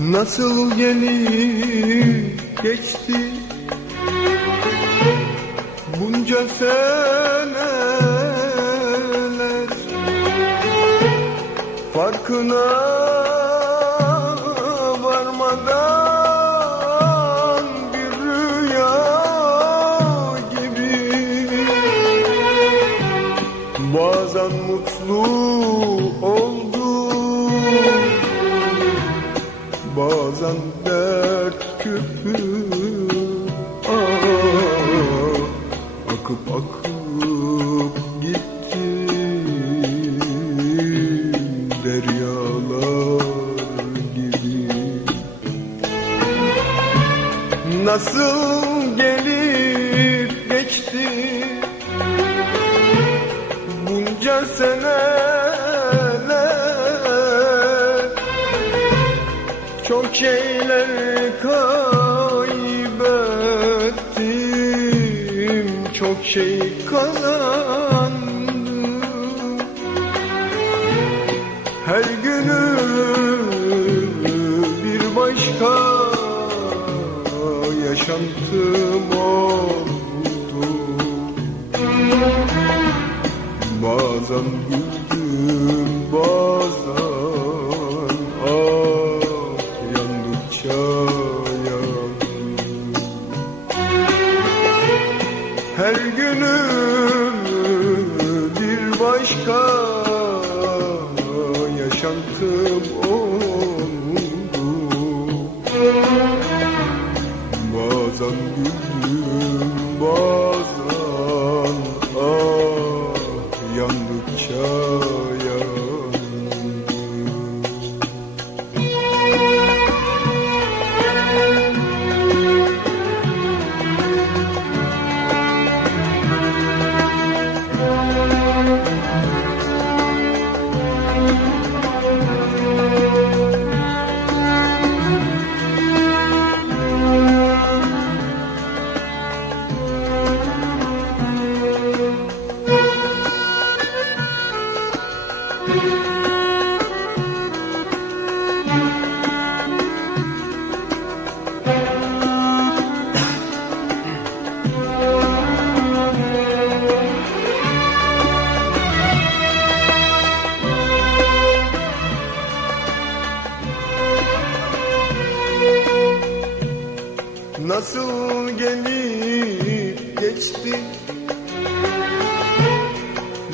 Nasıl gelip geçti? Bunca seneler Farkına varmadan bir rüya gibi. Bazen mutlu Bazen dert küpü. Akıp akıp gitti Deryalar gibi. Nasıl gelip geçti Bunca seneler çok şeyler kaybettim Çok şey kazandım. Her günü bir başka yaşantım oldu. Bazen güldüm Bazen güldüm bazen Nasıl gelip geçti?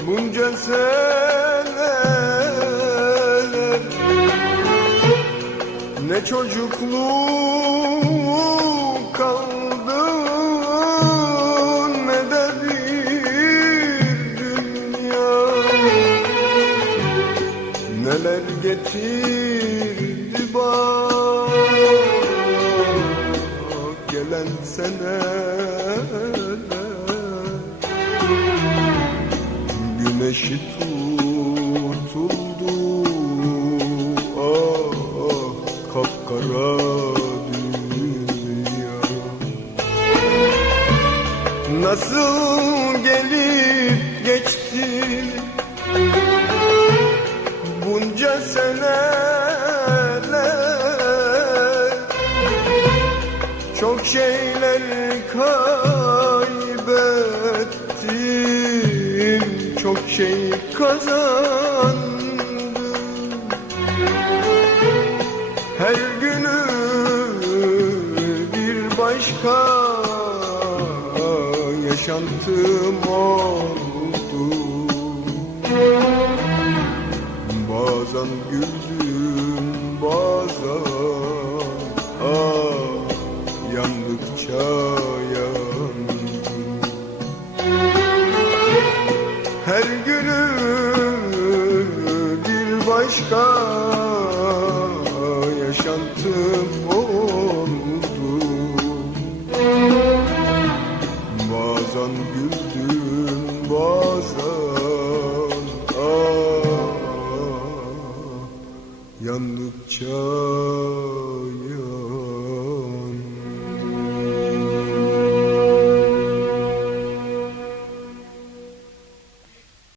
Bunca seneler. Ne çocukluk kaldı ne de bir dünya. Neler getirdi bak gelen Güneşi tutuldu. Ah, ah kapkara dünya. Nasıl şeyler kaybettim. Çok şey kazandım. Her günü bir başka yaşantım oldu. Bazen güldüm yandıkça